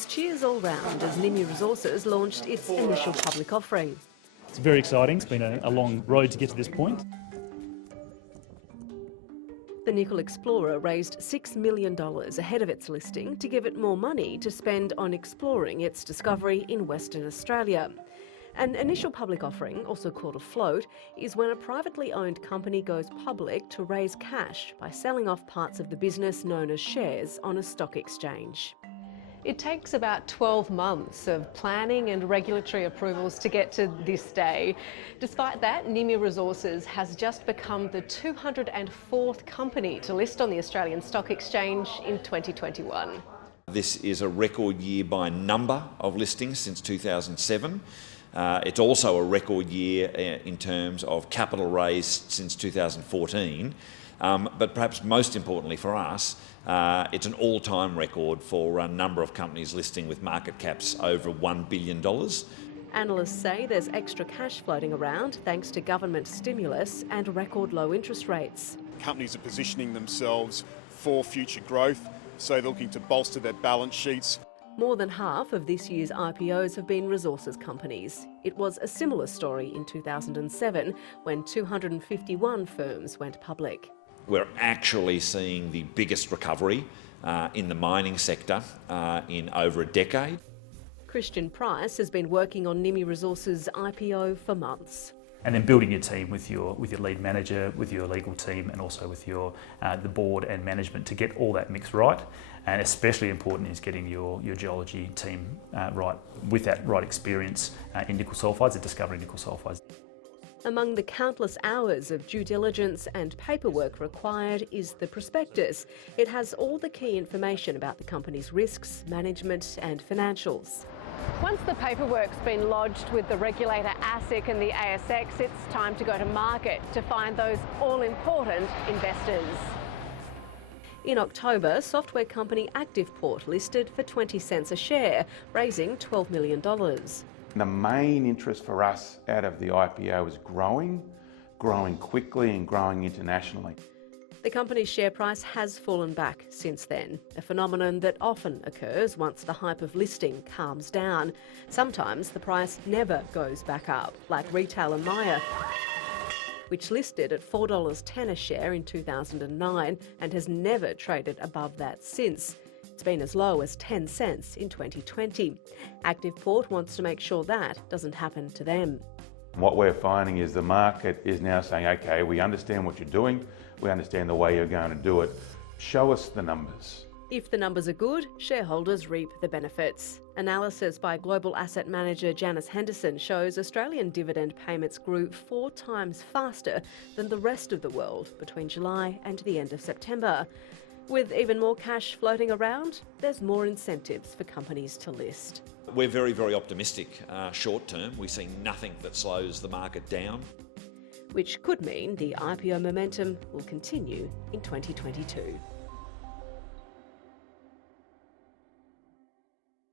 was cheers all round as Nimi Resources launched its initial public offering. It's very exciting. It's been a long road to get to this point. The nickel explorer raised $6 million ahead of its listing to give it more money to spend on exploring its discovery in Western Australia. An initial public offering, also called a float, is when a privately owned company goes public to raise cash by selling off parts of the business known as shares on a stock exchange. It takes about 12 months of planning and regulatory approvals to get to this day. Despite that, Nimi Resources has just become the 204th company to list on the Australian Stock Exchange in 2021. This is a record year by number of listings since 2007. It's also a record year in terms of capital raised since 2014. But perhaps most importantly for us, it's an all-time record for a number of companies listing with market caps over $1 billion. Analysts say there's extra cash floating around thanks to government stimulus and record low interest rates. Companies are positioning themselves for future growth, so they're looking to bolster their balance sheets. More than half of this year's IPOs have been resources companies. It was a similar story in 2007 when 251 firms went public. We're actually seeing the biggest recovery in the mining sector in over a decade. Christian Price has been working on Nimi Resources' IPO for months. And then building your team with your lead manager, with your legal team, and also with your the board and management to get all that mix right. And especially important is getting your geology team right with that right experience in nickel sulfides and discovering nickel sulfides. Among the countless hours of due diligence and paperwork required is the prospectus. It has all the key information about the company's risks, management and financials. Once the paperwork's been lodged with the regulator ASIC and the ASX, it's time to go to market to find those all-important investors. In October, software company ActivePort listed for 20 cents a share, raising $12 million. The main interest for us out of the IPO is growing quickly and growing internationally. The company's share price has fallen back since then, a phenomenon that often occurs once the hype of listing calms down. Sometimes the price never goes back up, like Retail and Myer, which listed at $4.10 a share in 2009 and has never traded above that since. It's been as low as 10 cents in 2020. ActivePort wants to make sure that doesn't happen to them. What we're finding is the market is now saying, okay, we understand what you're doing, we understand the way you're going to do it, show us the numbers. If the numbers are good, shareholders reap the benefits. Analysis by global asset manager Janice Henderson shows Australian dividend payments grew 4 times faster than the rest of the world between July and the end of September. With even more cash floating around, there's more incentives for companies to list. We're very, very optimistic short term. We see nothing that slows the market down. Which could mean the IPO momentum will continue in 2022.